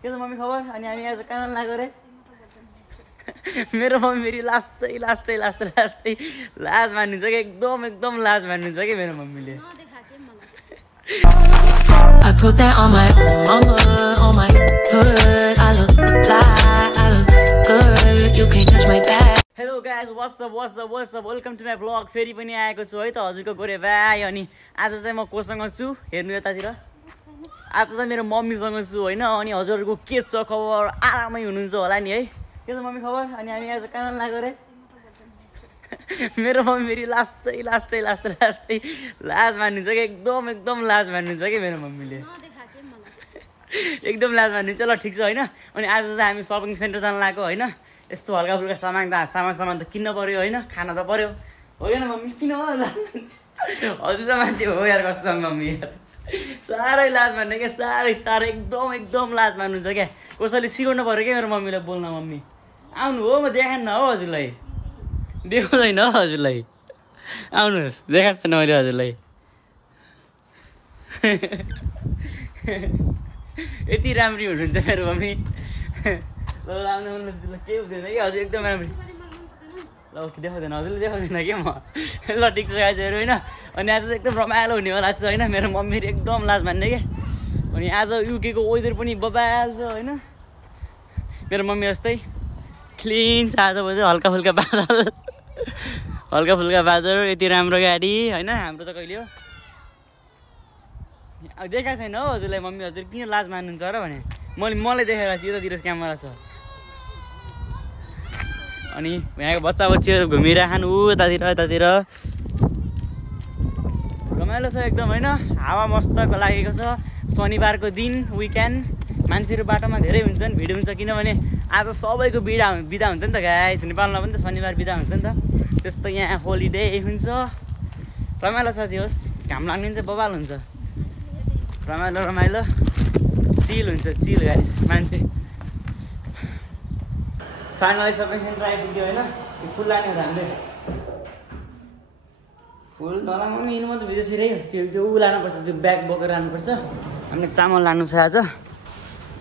के छ मम्मी खबर? अनि हामी आज कहाँ लाग्यो रे? मेरो मम्मी फेरि लास्टै लाज मान्नुहुन्छ कि एकदम लाज मान्नुहुन्छ कि मेरो मम्मीले। I put that on my mama, on my hood. I look fly, I look good. You can't touch my bag. Hello guys what's up welcome to my blog. फेरि पनि आएको छु है त हजुरको गोरे भाइ। अनि आज चाहिँ म कोसँग छु हेर्नु यतातिर। आज चाहिँ मेरो मम्मीसँग छु होइन। अनि हजुरहरूको के छ खबर? आरामै हुनुहुन्छ होला नि है? के छ मम्मी खबर? अनि हामी आज कहाँ लाग्यो रे? मेरो मम्मी फेरि लास्टै लाज मान्नुहुन्छ कि एकदम लाज मान्नुहुन्छ कि मेरो मम्मीले। एकदम लाज मान्नुहुन्छ। ल ठिक छ होइन। अनि आज चाहिँ हामी सपिङ सेन्टर जान लाग्यो होइन। यस्तो हल्का फुल्का सामान त किन्न पर्यो होइन, खाना त पर्यो होइन मम्मी? किन हो हजुर त मान्छे हो यार, कस्तो मम्मी यार। साह्रै लाज मान्ने क्या, साह्रै एकदम लाज मान्नुहुन्छ क्या। कसैले सिकाउनु पर्यो क्या मेरो मम्मीलाई बोल्न। मम्मी आउनु हो, म देखान्न हो हजुरलाई, देखाउँदैन हो हजुरलाई। आउनुहोस्, देखाएको छैन मैले हजुरलाई। यति राम्री हुनुहुन्छ मेरो मम्मी। ल आउनु केही हुँदैन कि हजुर, एकदम राम्रो। ल ओके, देखाउँदैन हजुरले, देखाउँदैन कि म। ल ठिक छ गाइजहरू होइन। अनि आज चाहिँ एकदम रमाइलो हुनेवाला छ होइन। मेरो मम्मी एकदम लाज मान्ने क्या। अनि आज युकेको वेदर पनि बबाल छ होइन। मेरो मम्मी जस्तै क्लिन छ आज। चाहिँ हल्का फुल्का बादल, यति राम्रो गाडी होइन। हाम्रो त कहिले हो अब देखाएको छैन हो हजुरलाई। मम्मी हजुर किन लाज मान्नुहुन्छ र भने मलाई देखाएको छु। यतातिर क्यामेरा छ। अनि यहाँको बच्चा बच्चीहरू घुमिरहनु यतातिर रमाइलो छ एकदम होइन। हावा मस्त लागेको छ। शनिबारको दिन विकेन्ड, मान्छेहरू बाटोमा धेरै हुन्छन्, भिड हुन्छ। किनभने आज सबैको बिदा हुन्छ नि त गाइस। नेपालमा पनि त शनिबार बिदा हुन्छ नि त। त्यस्तो यहाँ होलिडे हुन्छ। रमाइलो छ। जे होस्, घाम लाग्ने चाहिँ बबाल हुन्छ। रमाइलो चिल हुन्छ, चिल गाइस मान्छे। फाइनली सबै सेन्टर आइपुग्यो होइन। फुल लाने हो हामीले। फुल नलामा पनि हिँड्नु मात्रै भिडियो छिरै त्यो ऊ लानुपर्छ, त्यो ब्याग बोकेर लानुपर्छ। हामीले चामल लानु छ आज।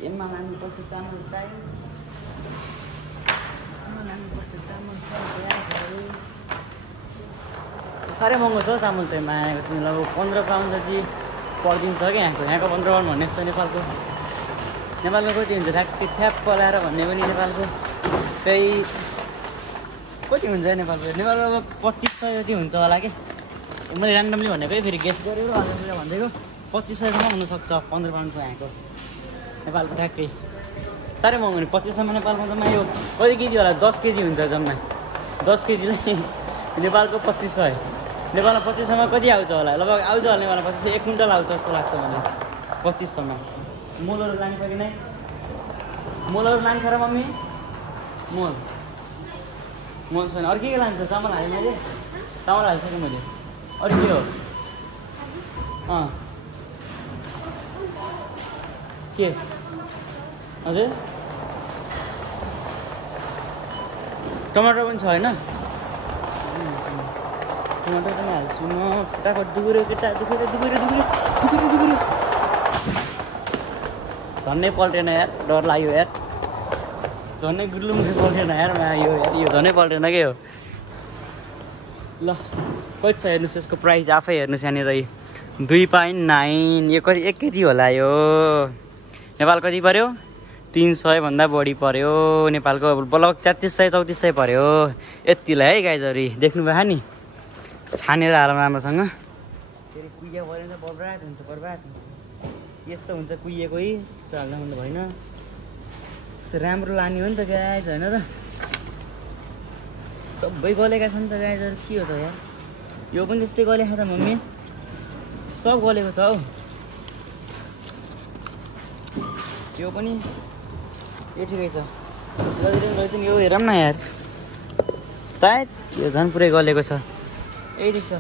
एममा लानुपर्छ चामल चाहिँ। साह्रै महँगो छ चामल चाहिँ। मायाको चाहिँ लगभग 15 पाउन्ड जति पर्दिन्छ क्या यहाँको 15 पाउन्ड भन्ने जस्तो। नेपालको कति हुन्छ ठ्याप्प लाएर भन्ने पनि नेपालको त्यही कति हुन्छ नेपालको अब 2500 जति हुन्छ होला कि। मैले ऱ्यान्डमली भनेको फेरि गेस गरेर हजुरले भनिदिएको 2500सम्म हुनसक्छ 15 पाउन्डको यहाँको नेपालको ठ्याक्कै। साह्रै महँगो नि 2500मा। नेपालमा त यो कति केजी होला? 10 केजी हुन्छ जम्मा। 10 केजीलाई नेपालको 2500। नेपालमा 2500मा कति आउँछ होला? लगभग आउँछ होला नेपालमा 2500, 1 कुइन्टल आउँछ जस्तो लाग्छ मलाई 2500मा। मोलहरू लान्छ कि नै? मोलहरू लान्छ र मम्मी? मोल छैन। अरू के लान्छ? चामल हालेँ मैले, चामल हालिसकेँ मैले। अरू के हो? के हजुर? टमाटर पनि छ होइन? टमाटर पनि हाल्छु म। फटाफट दुगुऱ्यो केटा, दुगुऱ्यो। झन्नै पल्टेन यार, डर लाग्यो यार। झन्नै गुल्लुङै पल्टेन यार, यो झन्नै पल्टेन के हो। ल कति छ हेर्नुहोस्, यसको प्राइस आफै हेर्नुहोस् यहाँनिर। 2.9। यो कति 1 केजी होला यो? नेपाल कति पऱ्यो? 300 भन्दा बढी पऱ्यो नेपालको। लगभग 3300-3400 पऱ्यो यतिलाई है गाइजहरू। देख्नु भयो नि? छानेर हालौँ राम्रोसँग। फेरि कुहिया पऱ्यो भने बर्बाद हुन्छ। यस्तो हुन्छ कुहिएको यस्तो हाल्दा भन्दा भएन। राम्रो लाने हो नि त गाइज होइन र? सबै गलेका छन् त गाइजहरू। के हो त यार? यो पनि त्यस्तै गलेको छ त मम्मी। सब गलेको छ हौ। यो पनि यो ठिकै छ। लैजाउँ यो हेरौँ न यार। सायद यो झन् पुरै गलेको छ। ए ठिक छ,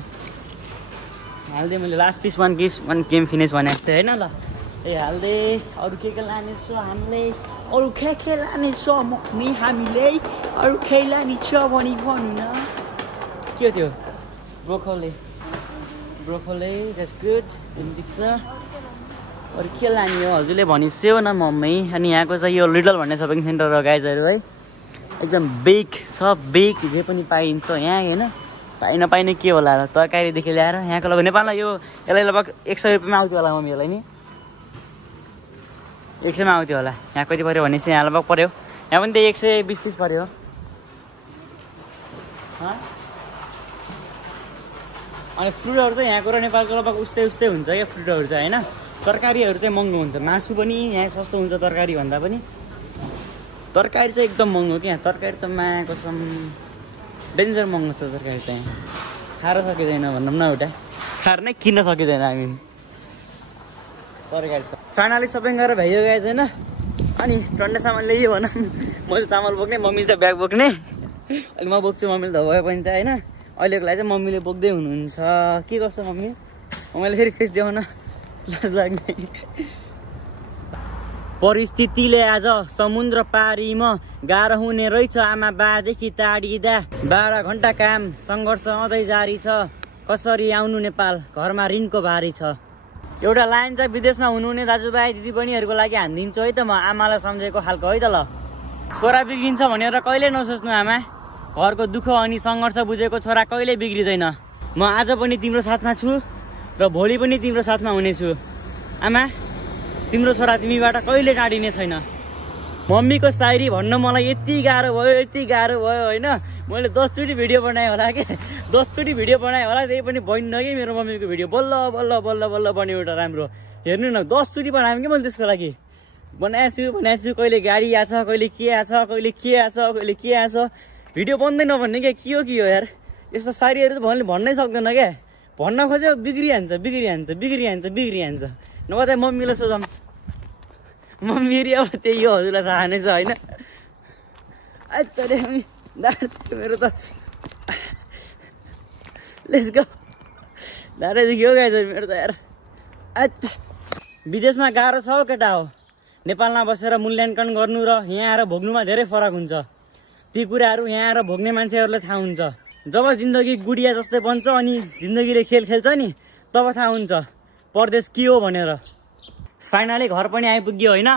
हालिदिएँ मैले। लास्ट पिस 1 गेम फिनिस भने जस्तै होइन। ल ए हालिदिएँ। अरू के लाने छ हामीले? अरू के लाने छ मम्मी हामीले? अरू के लाने छ भनी भन्नु न। के हो त्यो? Broccoli, that's good. ठिक छ। अरू के लाने हो हजुरले भनिसेउ न मम्मी। अनि यहाँको चाहिँ यो लिडल भन्ने सपिङ सेन्टर हो गाइजहरू है, एकदम बिग सब बिग जे पनि पाइन्छ यहाँ होइन। नपाइने के होला र, तरकारीदेखि ल्याएर यहाँको लगभग नेपालमा यसलाई लगभग 100 रुपियाँमा आउँथ्यो होला मम्मीहरूलाई नि, 100मा आउँथ्यो होला। यहाँ कति पऱ्यो भनेपछि यहाँ लगभग पऱ्यो, यहाँ पनि त्यही 120-30 पऱ्यो। अनि फ्रुटहरू चाहिँ यहाँको र नेपालको लगभग उस्तै हुन्छ क्या फ्रुटहरू चाहिँ होइन। तरकारीहरू चाहिँ महँगो हुन्छ, मासु पनि यहाँ सस्तो हुन्छ तरकारी भन्दा पनि। तरकारी चाहिँ एकदम महँगो क्या, तरकारी त माया कसम डेन्जर महँगो छ तरकारी चाहिँ, खाएर सकिँदैन भनौँ न, एउटा खाएर नै किन्न सकिँदैन हामी तरकारी त। फाइनली सपिङ गरेर भइयो गएछ होइन। अनि टन्डे सामान ल्यायो भनौँ, म चाहिँ चामल बोक्ने, मम्मीले चाहिँ ब्याग बोक्ने, अहिले म बोक्छु, मम्मीले त भयो पनि चाहिँ होइन। अहिलेको लागि चाहिँ मम्मीले बोक्दै हुनुहुन्छ। के गर्छ मम्मी, मैले फेरि फेस देऊ न, लाज लाग्ने। परिस्थितिले आज समुद्र पारीमा गाह्रो हुने रहेछ आमा बादेखि टाढिँदा। 12 घन्टा काम सङ्घर्ष अझै जारी छ, कसरी आउनु नेपाल घरमा ऋणको भारी छ। एउटा लाइन चाहिँ विदेशमा हुनुहुने दाजुभाइ दिदीबहिनीहरूको लागि हानिदिन्छु है त म, आमालाई सम्झेको खालको है त ल। छोरा बिग्रिन्छ भनेर कहिले नसोच्नु आमा, घरको दुःख अनि सङ्घर्ष बुझेको छोरा कहिले बिग्रिँदैन। म आज पनि तिम्रो साथमा छु र भोलि पनि तिम्रो साथमा हुनेछु आमा, तिम्रो छोरा तिमीबाट कहिले टाढिने छैन। मम्मीको सायरी भन्न मलाई यति गाह्रो भयो होइन। मैले 10 चोटि भिडियो बनाएँ होला के, 10 चोटि भिडियो बनाएँ होला, त्यही पनि बन्न कि मेरो मम्मीको भिडियो बल्ल बल्ल बल्ल बल्ल बन्यो एउटा राम्रो। हेर्नु न 10 चोटि बनाएँ कि मैले त्यसको लागि, बनाएको छु। कहिले गाडी आछ, कहिले के आछ, कहिले के आछ, कहिले के आछ, भिडियो बन्दै नभन्ने क्या, के हो यार। यस्तो सायरीहरू त भन्नै सक्दैन क्या, भन्न खोज्यो बिग्रिहाल्छ। नभए त मम्मीलाई सोधौँ, मम्मी अब त्यही हो, हजुरलाई थाहा नै छ होइन। मेरो त लेट्स गो, ढाडै दुख्यो गाइस मेरो त यार। विदेशमा गाह्रो छ हौ केटा हो, नेपालमा बसेर मूल्याङ्कन गर्नु र यहाँ आएर भोग्नुमा धेरै फरक हुन्छ। ती कुराहरू यहाँ आएर भोग्ने मान्छेहरूलाई थाहा हुन्छ। जब जिन्दगी गुडिया जस्तै बन्छ अनि जिन्दगीले खेल खेल्छ नि, तब थाहा हुन्छ परदेश के हो भनेर। फाइनली घर पनि आइपुग्यो होइन।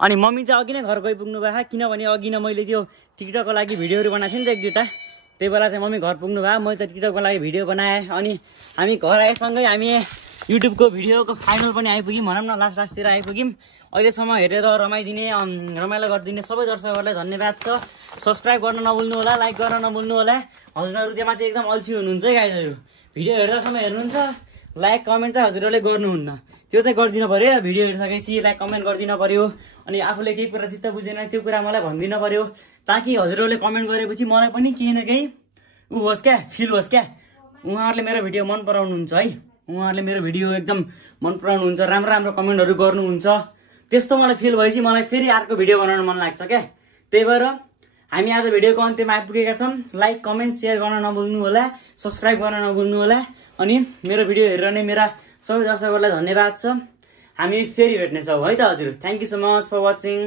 अनि मम्मी चाहिँ अघि नै घर गइपुग्नु भयो, किनभने अघि नै मैले त्यो टिकटकको लागि भिडियोहरू बनाएको थिएँ नि त 1-2टा, त्यही बेला चाहिँ मम्मी घर पुग्नु भयो। मैले चाहिँ टिकटकको लागि भिडियो बनाएँ, अनि हामी घर आएसँगै हामी युट्युबको भिडियोको फाइनल पनि आइपुग्यौँ भनौँ न, लास्टतिर आइपुग्यौँ। अहिलेसम्म हेरेर रमाइलो गरिदिने सबै दर्शकहरूलाई धन्यवाद छ। सब्सक्राइब गर्न नभुल्नु होला, लाइक गर्न नभुल्नु होला। हजुरहरू त्यहाँ चाहिँ एकदम अल्छी हुनुहुन्छ है गाइजहरू, भिडियो हेर्दासम्म हेर्नुहुन्छ, लाइक कमेन्ट चाहिँ हजुरहरूले गर्नुहुन्न, त्यो चाहिँ गरिदिनु पऱ्यो। भिडियो हेरिसकेपछि लाइक कमेन्ट गरिदिनु पऱ्यो। अनि आफूले केही कुरा चित्त बुझेन त्यो कुरा मलाई भनिदिनु पऱ्यो, ताकि हजुरहरूले कमेन्ट गरेपछि मलाई पनि केही न केही होस् क्या, फिल होस् क्या। उहाँहरूले मेरो भिडियो मन पराउनुहुन्छ है, उहाँहरूले मेरो भिडियो एकदम मन पराउनुहुन्छ, राम्रो कमेन्टहरू गर्नुहुन्छ। त्यस्तो मलाई फिल भएपछि मलाई फेरि अर्को भिडियो बनाउन मन लाग्छ क्या। त्यही भएर हामी आज भिडियोको अन्त्यमा आइपुगेका छौँ। लाइक कमेन्ट सेयर गर्न नभुल्नु होला, सब्सक्राइब गर्न नभुल्नु होला। अनि मेरो भिडियो हेरेर नै मेरा सबै दर्शकहरूलाई धन्यवाद छ। हामी फेरि भेट्नेछौँ है त हजुर। Thank you so much for watching.